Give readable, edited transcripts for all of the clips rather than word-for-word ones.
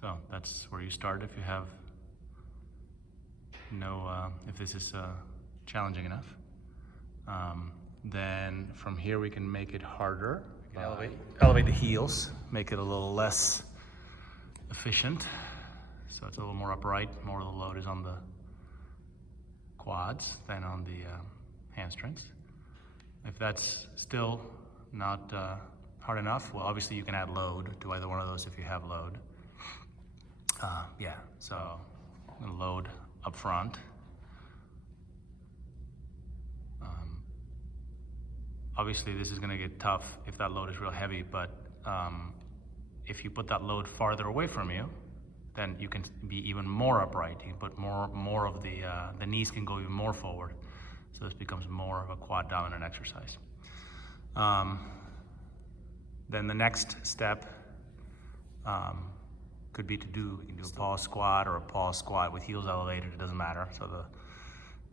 So that's where you start if you have if this is challenging enough. Then from here we can make it harder. We can elevate the heels, make it a little less efficient. So it's a little more upright, more of the load is on the quads than on the hamstrings. If that's still not hard enough, well, obviously you can add load to either one of those if you have load. So I'm gonna load up front. Obviously this is gonna get tough if that load is real heavy, but if you put that load farther away from you, then you can be even more upright. You can put more of the knees can go even more forward. So this becomes more of a quad dominant exercise. Then the next step could be you can do a pause squat or a pause squat with heels elevated, it doesn't matter.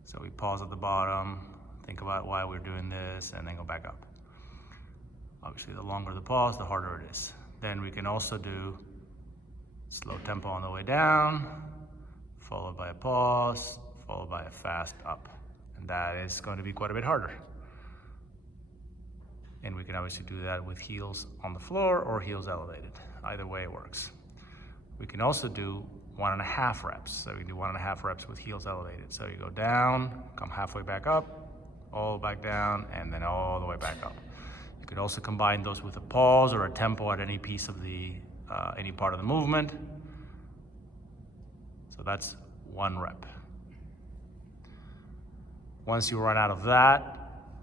So we pause at the bottom, think about why we're doing this, and then go back up. Obviously the longer the pause, the harder it is. Then we can also do slow tempo on the way down, followed by a pause, followed by a fast up. And that is going to be quite a bit harder. And we can obviously do that with heels on the floor or heels elevated. Either way it works. We can also do 1.5 reps. So we can do 1.5 reps with heels elevated. So you go down, come halfway back up, all back down, and then all the way back up. You could also combine those with a pause or a tempo at any piece of the, any part of the movement. So that's 1 rep. Once you run out of that,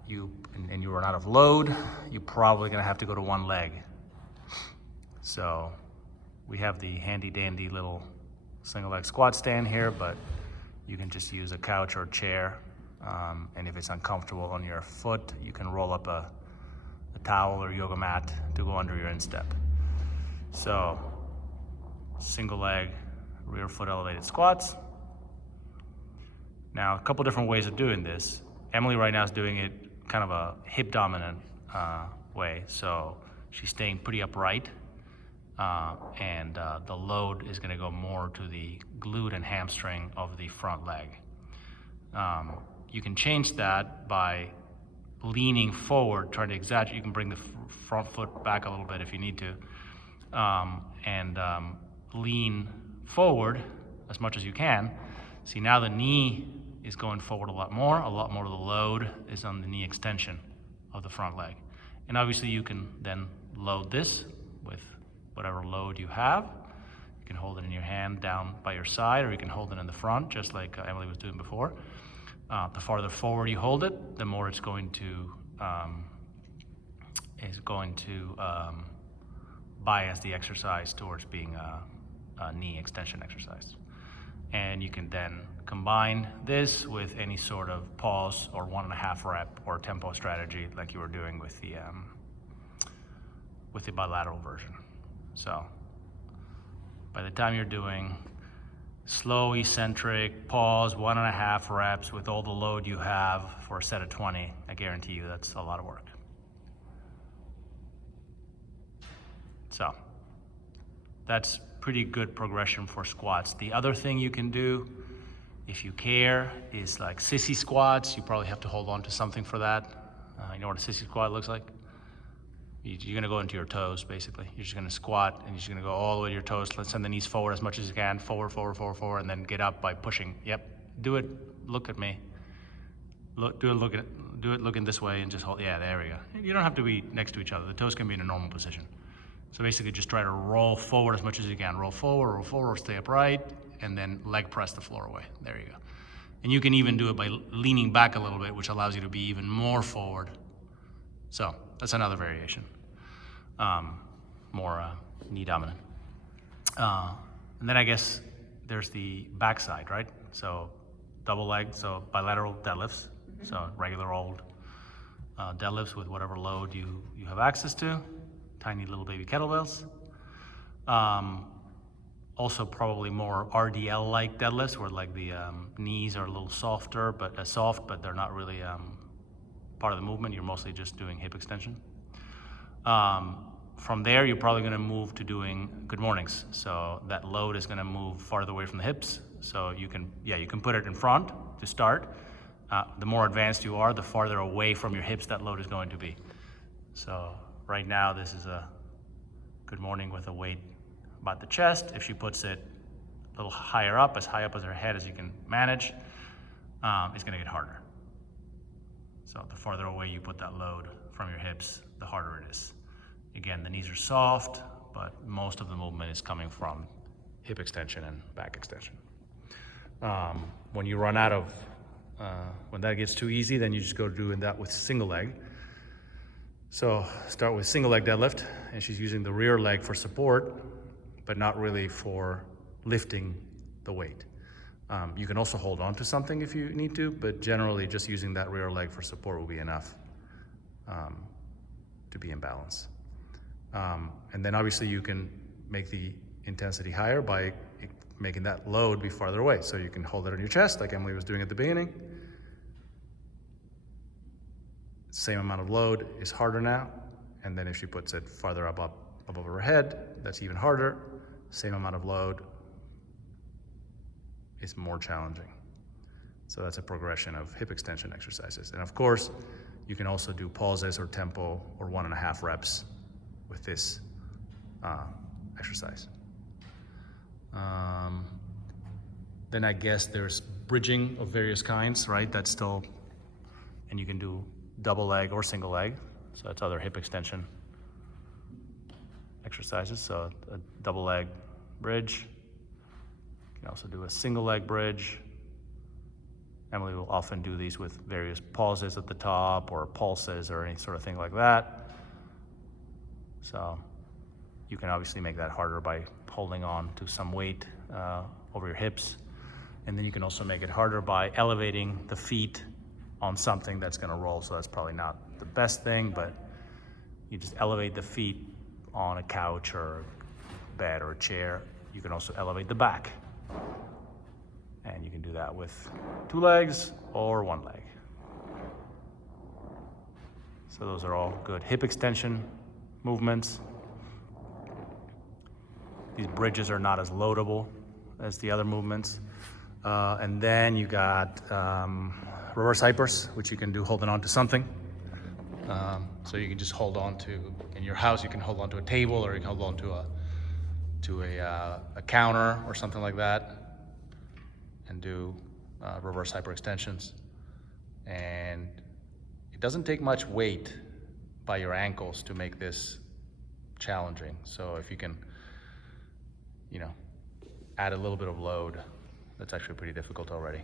and you run out of load, you're probably gonna have to go to 1 leg. So we have the handy dandy little single leg squat stand here, but you can just use a couch or a chair. And if it's uncomfortable on your foot, you can roll up a towel or yoga mat to go under your instep. So single leg, rear foot elevated squats. Now, a couple different ways of doing this. Emily right now is doing it kind of a hip dominant way. So she's staying pretty upright and the load is gonna go more to the glute and hamstring of the front leg. You can change that by leaning forward, trying to exaggerate. You can bring the front foot back a little bit if you need to, and lean forward as much as you can. See, now the knee is going forward a lot more of the load is on the knee extension of the front leg. And obviously you can then load this with whatever load you have. You can hold it in your hand down by your side, or you can hold it in the front, just like Emily was doing before. The farther forward you hold it, the more it's going to bias the exercise towards being a knee extension exercise. And you can then combine this with any sort of pause or 1.5 rep or tempo strategy like you were doing with the bilateral version. So by the time you're doing slow eccentric pause 1.5 reps with all the load you have for a set of 20, I guarantee you that's a lot of work. So that's pretty good progression for squats. The other thing you can do, if you care, is like sissy squats. You probably have to hold on to something for that. You know what a sissy squat looks like? You're gonna go into your toes, basically. You're just gonna squat and you're just gonna go all the way to your toes. Let's send the knees forward as much as you can. Forward, forward, forward, forward, and then get up by pushing. Yep, do it, look at me. Do it looking this way and just hold, yeah, there we go. You don't have to be next to each other. The toes can be in a normal position. So basically just try to roll forward as much as you can. Roll forward, or stay upright, and then leg press the floor away. There you go. And you can even do it by leaning back a little bit, which allows you to be even more forward. So that's another variation. More knee dominant. And then I guess there's the backside, right? So double leg, so bilateral deadlifts. So regular old deadlifts with whatever load you have access to. Tiny little baby kettlebells. Also probably more RDL-like deadlifts where like the knees are a little softer, but soft, but they're not really part of the movement. You're mostly just doing hip extension. From there, you're probably gonna move to doing good mornings. So that load is gonna move farther away from the hips. So you can put it in front to start. The more advanced you are, the farther away from your hips that load is going to be. So right now, this is a good morning with a weight about the chest. If she puts it a little higher up, as high up as her head as you can manage, it's gonna get harder. So the farther away you put that load from your hips, the harder it is. Again, the knees are soft, but most of the movement is coming from hip extension and back extension. When you run out of, when that gets too easy, then you just go doing that with single leg. So start with single leg deadlift, and she's using the rear leg for support, but not really for lifting the weight. You can also hold on to something if you need to, but generally just using that rear leg for support will be enough to be in balance. And then obviously you can make the intensity higher by making that load be farther away. So you can hold it on your chest like Emily was doing at the beginning. Same amount of load is harder now. And then if she puts it farther above her head, that's even harder. Same amount of load is more challenging. So that's a progression of hip extension exercises. And of course, you can also do pauses or tempo or 1.5 reps with this exercise. Then I guess there's bridging of various kinds, right? That's still, and you can do double leg or single leg. So that's other hip extension exercises. So a double leg bridge. You can also do a single leg bridge. Emily will often do these with various pauses at the top or pulses or any sort of thing like that. So you can obviously make that harder by holding on to some weight over your hips. And then you can also make it harder by elevating the feet on something that's gonna roll. So that's probably not the best thing, but you just elevate the feet on a couch or a bed or a chair. You can also elevate the back. And you can do that with 2 legs or 1 leg. So those are all good hip extension movements. These bridges are not as loadable as the other movements. And then you got reverse hypers, which you can do holding on to something. So you can just hold on to, in your house, you can hold on to a table, or you can hold on to a counter or something like that, and do reverse hyperextensions. And it doesn't take much weight by your ankles to make this challenging. So if you can, add a little bit of load, that's actually pretty difficult already.